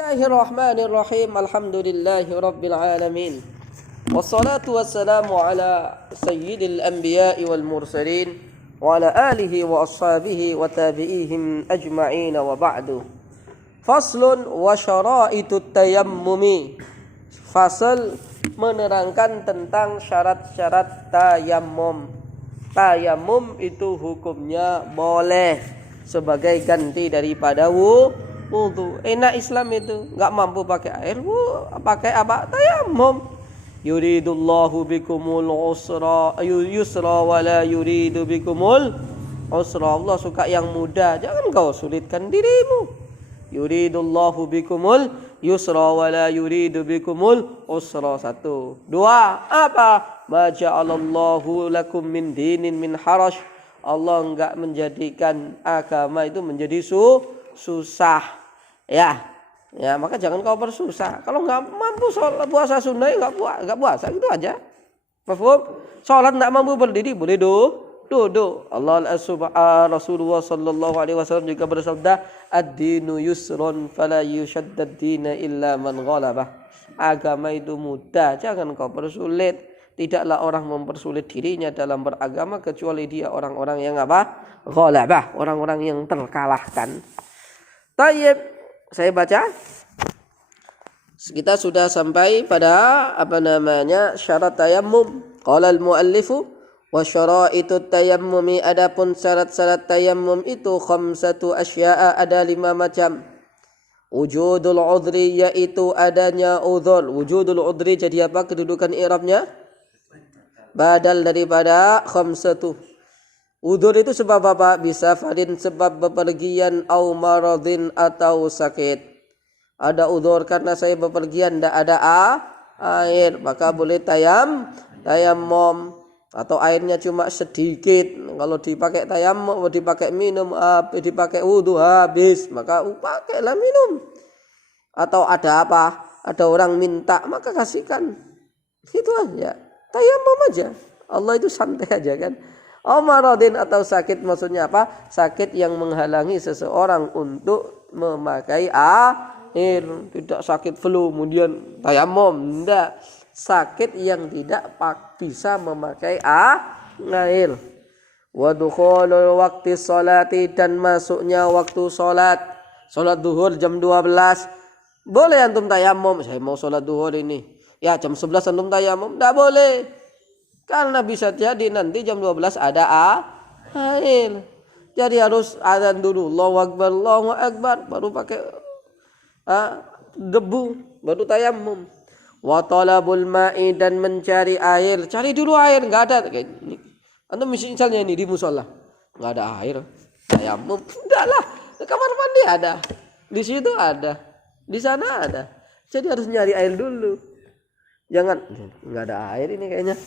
Bismillahirrahmanirrahim. Alhamdulillahirabbil alamin. Wassalatu wassalamu ala sayyidil anbiya'i wal mursalin wa ala alihi wa ashabihi wa tabi'ihim ajma'in wa ba'du. Faslun wa syara'itut tayammumi. Fasal menerangkan tentang syarat-syarat tayammum. Tayammum itu hukumnya boleh sebagai ganti daripada wudu. Enak Islam itu, enggak mampu pakai air, pakai apa? Tayammum. Yuridullahu bikumul yusra wa la yuridu bikumul usra. Allah suka yang mudah, jangan kau sulitkan dirimu. Yuridullahu bikumul yusra wa la yuridu bikumul usra. 1. 2. Apa? Ma ja'alallahu lakum min dinin min haraj. Allah enggak menjadikan agama itu menjadi susah. Ya, maka jangan kau bersusah. Kalau nggak mampu sholat puasa sunnah, nggak puasa, gitu aja. Paham? Sholat nggak mampu berdiri, boleh duduk. Rasulullah Sallallahu Alaihi Wasallam juga bersabda, ad-dinu yusrun, fala yushaddad dina illa man ghalabah. Agama itu mudah, jangan kau persulit. Tidaklah orang mempersulit dirinya dalam beragama kecuali dia orang-orang yang apa? Ghalabah, orang-orang yang terkalahkan. Tayyib. Saya baca. Kita sudah sampai pada syarat tayammum. Qala al-muallifu wa syara'itut tayammumi, adapun syarat-syarat tayammum itu khamsatu asya'a, ada 5 macam. Wujudul udhri, yaitu adanya udhur. Wujudul udhri jadi apa kedudukan i'rabnya? Badal daripada khamsatu. Udhur itu sebab apa? Bisa farin, sebab bepergian, au maradin, atau sakit. Ada udhur karena saya bepergian, tidak ada air, maka boleh tayammum. Atau airnya cuma sedikit, kalau dipakai tayammum, dipakai minum, dipakai wudhu habis, maka pakailah minum. Atau ada apa? Ada orang minta, maka kasihkan. Itu aja, tayammum aja. Allah itu santai aja kan. Maradin, atau sakit, maksudnya apa? Sakit yang menghalangi seseorang untuk memakai air. Tidak sakit flu kemudian tayammum, tidak. Sakit yang tidak bisa memakai air. Wa dukhulul waqti sholati, dan masuknya waktu sholat. Sholat duhur jam 12. Boleh antum tayammum, saya mau sholat duhur ini. Ya jam 11 antum tayammum, tidak boleh. Karena bisa jadi nanti jam 12 ada air. Jadi harus azan dulu, Allahu Akbar, baru pakai debu, baru tayammum. Wa talabul ma'i, dan mencari air. Cari dulu air, enggak ada. Anda misalnya ini di mushola, enggak ada air, tayammum. Enggaklah, kamar mandi ada. Di situ ada. Di sana ada. Jadi harus nyari air dulu. Jangan enggak ada air ini kayaknya.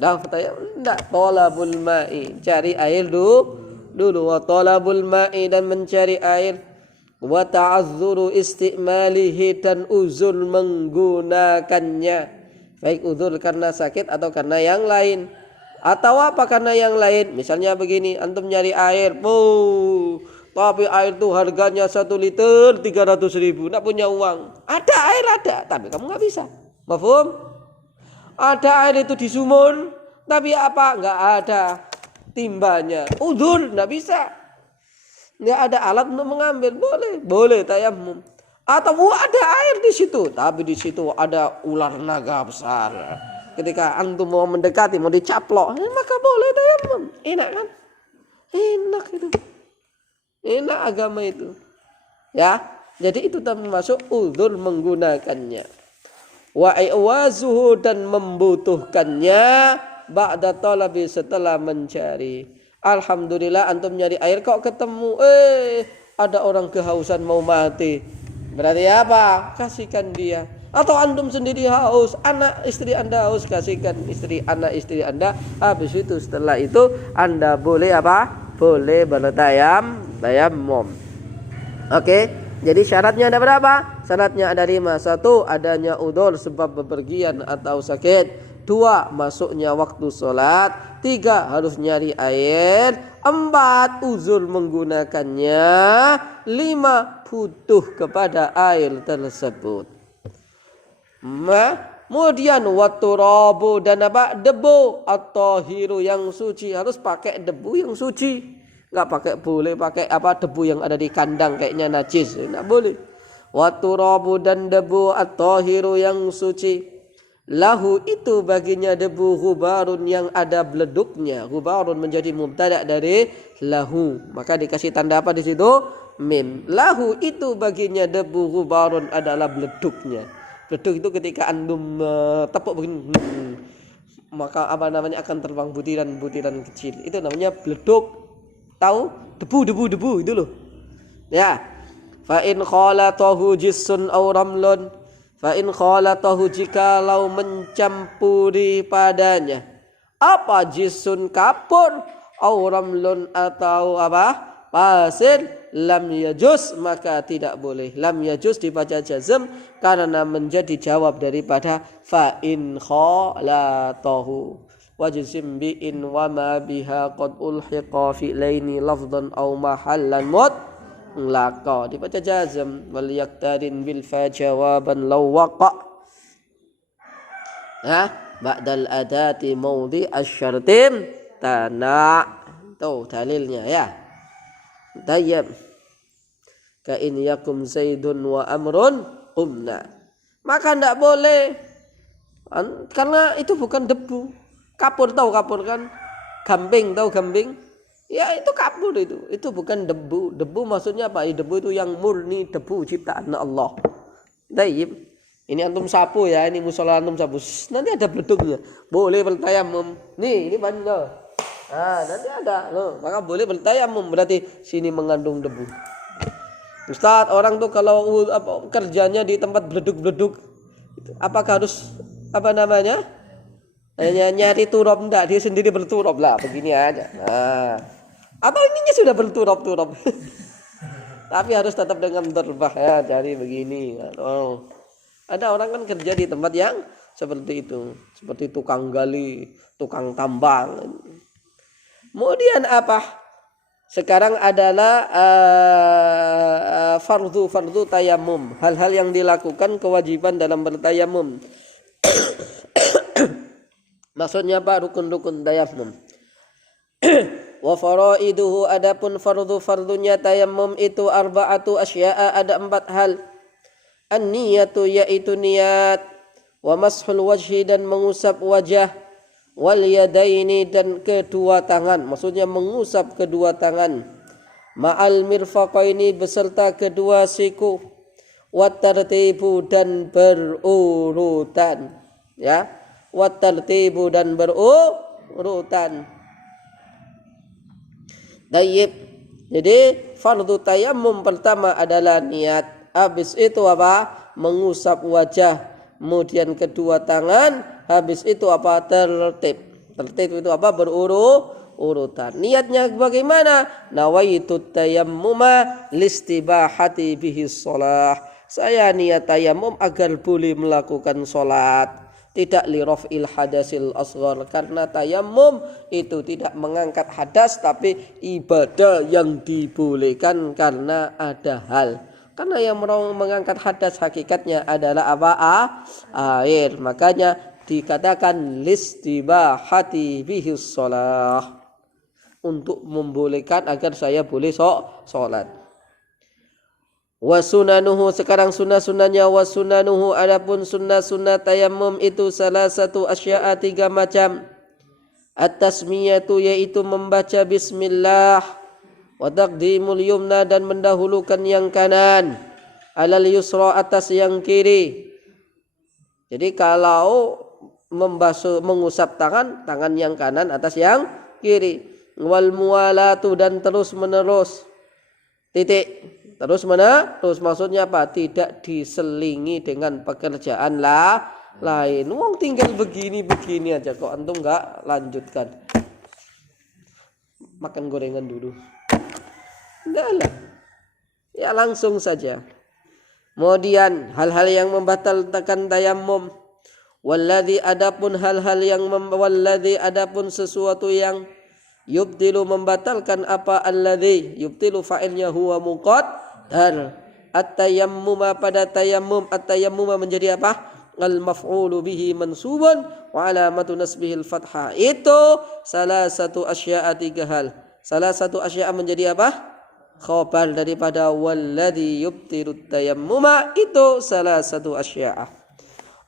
Enggak, talabul ma'i, cari air dulu. Wa talabul ma'i, dan mencari air. Wa ta'azzuru istimalihi, dan uzur menggunakannya. Baik uzur karena sakit atau karena yang lain. Atau apa karena yang lain? Misalnya begini, antum nyari air, tapi air itu harganya 1 liter 300.000, enggak punya uang. Ada air ada, tapi kamu enggak bisa. Mafhum? Ada air itu di sumur, tapi apa? Enggak ada timbanya. Udzur, enggak bisa. Enggak ada alat untuk mengambil, boleh tayammum. Atau ada air di situ, tapi di situ ada ular naga besar. Ketika antum mau mendekati, mau dicaplok, maka boleh tayammum. Enak kan? Enak itu. Enak agama itu. Ya, jadi itu termasuk udzur menggunakannya. Wa iwazuhu, dan membutuhkannya, ba'da talabi, setelah mencari. Alhamdulillah antum nyari air kok ketemu, ada orang kehausan mau mati. Berarti apa? Kasihkan dia. Atau antum sendiri haus, anak istri Anda haus, kasihkan anak istri Anda. Habis itu setelah itu Anda boleh apa? Boleh bertayammum. Oke. Jadi syaratnya ada berapa? Syaratnya ada 5. 1. Adanya udhur sebab bepergian atau sakit. 2 masuknya waktu sholat, 3 harus nyari air, 4 uzur menggunakannya, 5 butuh kepada air tersebut. Kemudian waturabu dan apa? Debu atau hiru yang suci, harus pakai debu yang suci. Enggak boleh pakai apa debu yang ada di kandang kayaknya najis, enggak boleh. Waturabu dan debu atau hiru yang suci. Lahu itu baginya debu ghubarun yang ada beleduknya. Ghubarun menjadi mubtada dari lahu. Maka dikasih tanda apa di situ? Mim. Lahu itu baginya debu ghubarun adalah beleduknya. Beleduk itu ketika antum tepuk begini, maka apa namanya akan terbang butiran-butiran kecil. Itu namanya beleduk. Tahu? Debu itu loh. Ya. Fa in khalatahu jissun aw ramlun. Fa in khalatahu jikalau mencampuri padanya apa jissun kapur aw ramlun atau apa? Pasir, lam yajuz maka tidak boleh. Lam yajuz dibaca jazm karena menjadi jawab daripada fa in khalatahu. Wajzim bi in wa ma biha qad ulhiqa fi laini lafdhan aw mahallan mutlaqa. Dibaca jazm wal yaktarin bil fa jawaban law waqa. Ba'dal adati mawdi asyartim tana. Tuh dalilnya ya. Tayyib. Ka in yakum zaidun wa amrun qumna. Maka tidak boleh karena itu bukan debu. Kapur, tahu kapur kan? Gamping, tahu gamping? Ya itu kapur itu. Itu bukan debu. Debu maksudnya apa? Debu itu yang murni debu ciptaan Allah. Tayyib. Ini antum sapu ya, ini musola antum sapu. Nanti ada beleduknya. Boleh bertayamum. Nih, ini bandel. Nanti ada loh, maka boleh bertayamum, berarti sini mengandung debu. Ustaz, orang tuh kalau kerjanya di tempat beleduk-beleduk, apakah harus apa namanya? Hanya nyari turap, enggak, dia sendiri berturap lah, begini aja. Atau ininya sudah berturap-turap. Tapi harus tetap dengan terbah ya, cari begini. Oh. Ada orang kan kerja di tempat yang seperti itu, seperti tukang gali, tukang tambang. Kemudian apa? Sekarang adalah fardu tayamum. Hal-hal yang dilakukan kewajiban dalam bertayamum. Maksudnya apa? Rukun-rukun tayamum. Wa faraiduhu adapun fardunya tayamum itu arba'atu asya'a, ada 4 hal. An-niyatu yaitu niat, wa mashul wajhi dan mengusap wajah, wal yadaini dan kedua tangan, maksudnya mengusap kedua tangan, ma'al mirfaqaini beserta kedua siku, wat tartibu dan berurutan, ya, wat tartibu dan berurutan. Tayyib. Jadi fardu tayammum pertama adalah niat, habis itu apa? Mengusap wajah, kemudian kedua tangan, habis itu apa? Tertib itu apa? Berurutan. Niatnya bagaimana? Nawaitu tayammuma listibahati bihi shalah. Saya niat tayammum agar boleh melakukan salat. Tidak liraf'il hadasil asghar, karena tayammum itu tidak mengangkat hadas, tapi ibadah yang dibolehkan karena ada hal. Karena yang mengangkat hadas hakikatnya adalah apa? Air. Makanya dikatakan listibahati bihis shalah, untuk membolehkan agar saya boleh sholat. Wasunanuhu, sekarang sunnah-sunnahnya. Wasunanuhu, adapun sunnah-sunnah tayammum itu salah satu asya'a 3 macam. At-tasmiyatu yaitu membaca bismillah, wa taqdimul yumna dan mendahulukan yang kanan, alal yusra atas yang kiri. Jadi kalau mengusap tangan yang kanan atas yang kiri. Wal muwalatu dan terus menerus. Titik. Terus maksudnya apa? Tidak diselingi dengan pekerjaan lain. Wong tinggal begini aja kok antum enggak lanjutkan. Makan gorengan dulu. Enggak lah. Ya langsung saja. Kemudian hal-hal yang membatalkan tayammum. Walladzi adapun hal-hal yang walladzi adapun sesuatu yang yubtilu membatalkan apa alladzi yubtilu fa'ilnya huwa muqaddar at-tayammuma pada tayammum at-tayammuma menjadi apa al-maf'ulu bihi mansubun wa alamatu nasbihil fathah itu salah satu asya'a tiga hal salah satu asya'a menjadi apa khabar daripada walladzi yubtilu tayammuma itu salah satu asya'a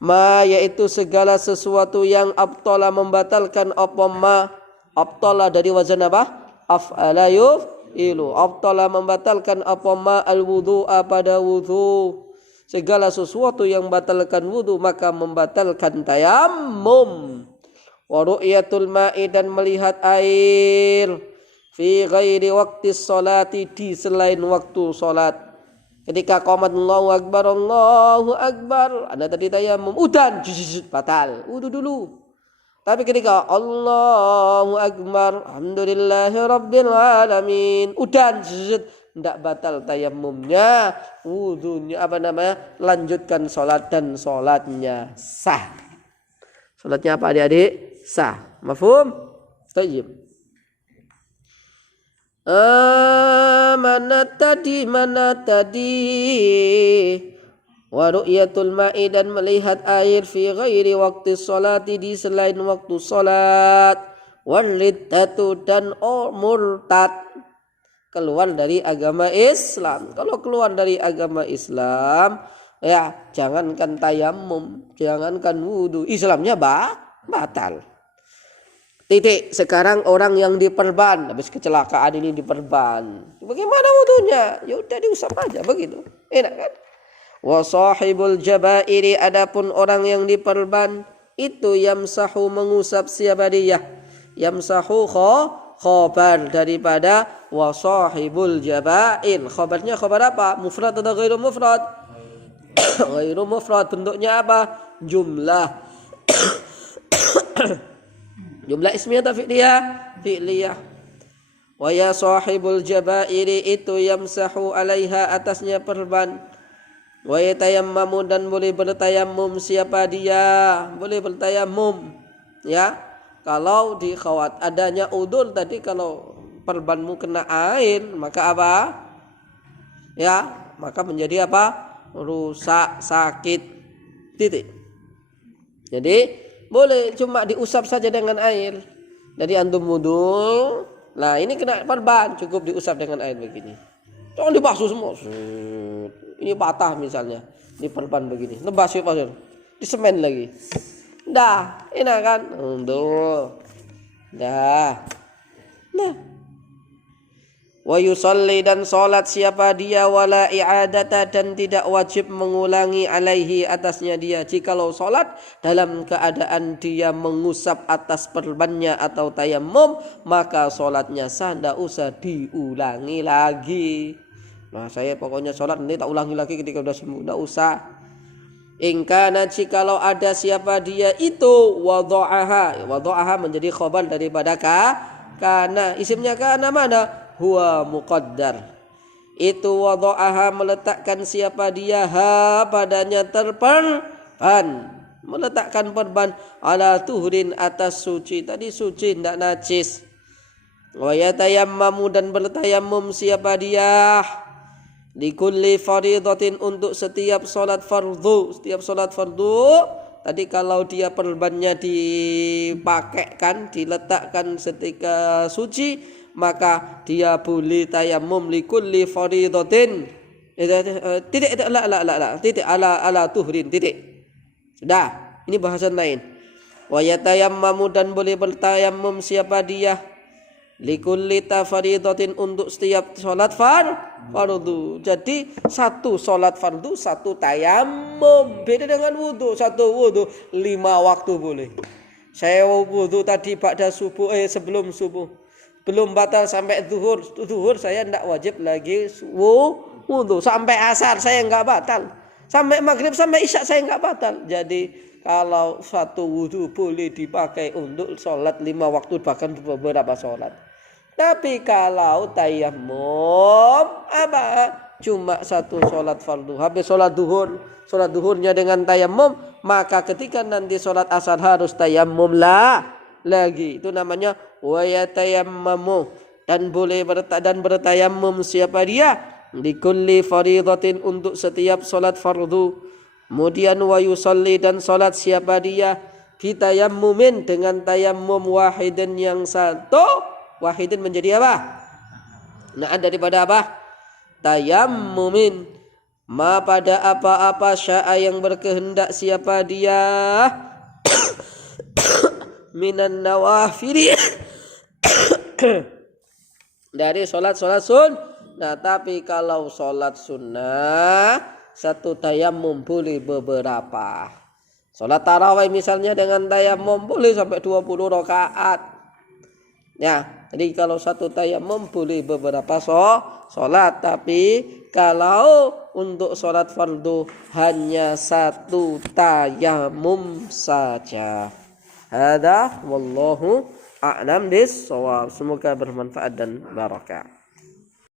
ma yaitu segala sesuatu yang abtala membatalkan apa ma abtala dari wazan apa af'ala yuf'ilu abtala membatalkan apa ma al-wudu'a pada wudu segala sesuatu yang membatalkan wudu maka membatalkan tayammum wa ru'yatul ma'i dan melihat air fi ghairi waqti sholati di selain waktu salat ketika qomat Allahu akbar Anda tadi tayammum udan batal wudu dulu tapi ketika Allahu akbar alhamdulillahi rabbil alamin udan tidak batal tayammumnya wudunya lanjutkan sholat dan sholatnya sah sholatnya apa adik-adik sah mafhum tayyib mana tadi wa ru'yatul ma'i dan melihat air fi ghairi waqti sholati di selain waktu sholat wariddatu dan murtad keluar dari agama Islam kalau keluar dari agama Islam ya jangankan tayammum jangankan wudu Islamnya batal titik sekarang orang yang diperban habis kecelakaan ini diperban bagaimana wudunya ya udah diusap aja begitu enak kan wa sahibul jabairi adapun orang yang diperban itu yamsahu mengusap siapa dia yamsahu khabar daripada wa sahibul jabair khabarnya khabar apa mufrad atau ghairu mufrad ghairu mufrad bentuknya apa jumlah jumlah ismiyah atau fi'liyah wa ya sahibul jabairi itu yamsahu alaiha atasnya perban wa yatayammamu dan boleh bertayammum siapa dia boleh bertayammum ya kalau dikhawat adanya udzur tadi kalau perbanmu kena air maka apa ya maka menjadi apa rusak sakit titik jadi boleh cuma diusap saja dengan air jadi antum wudu nah ini kena perban cukup diusap dengan air begini jangan dibasuh semua ini patah misalnya di perban begini nebas di semen lagi dah enak kan untuk dah nah wa yusalli dan salat siapa dia wala i'adata dan tidak wajib mengulangi alaihi atasnya dia jikalau salat dalam keadaan dia mengusap atas perbannya atau tayammum maka salatnya sah tidak usah diulangi lagi nah saya pokoknya salat nanti tak ulangi lagi ketika sudah sembuh tidak usah ingkana jikalau ada siapa dia itu wadha'aha menjadi khabar daripada kana isimnya kana mana huwa muqaddar itu wadha'aha meletakkan siapa dia ha padanya terperban meletakkan perban ala tuhrin atas suci tadi suci tidak najis wa yatayammamu dan bertayammum siapa dia likulli faridatin untuk setiap salat fardu tadi kalau dia perbannya dipakaikan diletakkan ketika suci maka dia boleh tayammum likulli faridatin titik titik ala tuhrin titik sudah ini bahasan lain wa yatayammamu dan boleh bertayammum siapa dia likulli faridatin untuk setiap salat fardu jadi satu salat fardu satu tayammum beda dengan wudu satu wudu 5 waktu boleh saya wudu tadi pada subuh sebelum subuh belum batal sampai zuhur saya tidak wajib lagi wudu sampai asar saya enggak batal sampai maghrib sampai isya saya enggak batal jadi kalau satu wudu boleh dipakai untuk sholat 5 waktu bahkan beberapa sholat tapi kalau tayammum apa cuma satu sholat fardu habis sholat duhurnya dengan tayammum maka ketika nanti sholat asar harus tayammum lagi. Itu namanya wa yatayammamu, dan boleh bertayammum siapa dia? Likulli faridatin, untuk setiap sholat fardu. Kemudian wa yusalli, dan sholat siapa dia? Bitayammumin, dengan tayammum wahidin yang satu. Wahidin menjadi apa? Nah, daripada apa? Tayammumin, ma pada apa-apa sya'a yang berkehendak siapa dia minan nawafili dari sholat sun. Nah, tapi kalau sholat sunnah satu tayammum boleh beberapa. Sholat tarawih misalnya dengan tayammum boleh sampai 20 rakaat. Ya, jadi kalau satu tayammum boleh beberapa sholat, tapi kalau untuk sholat fardu hanya satu tayammum saja. Hada wallahu a'lam bis-shawab. Semoga bermanfaat dan barakah.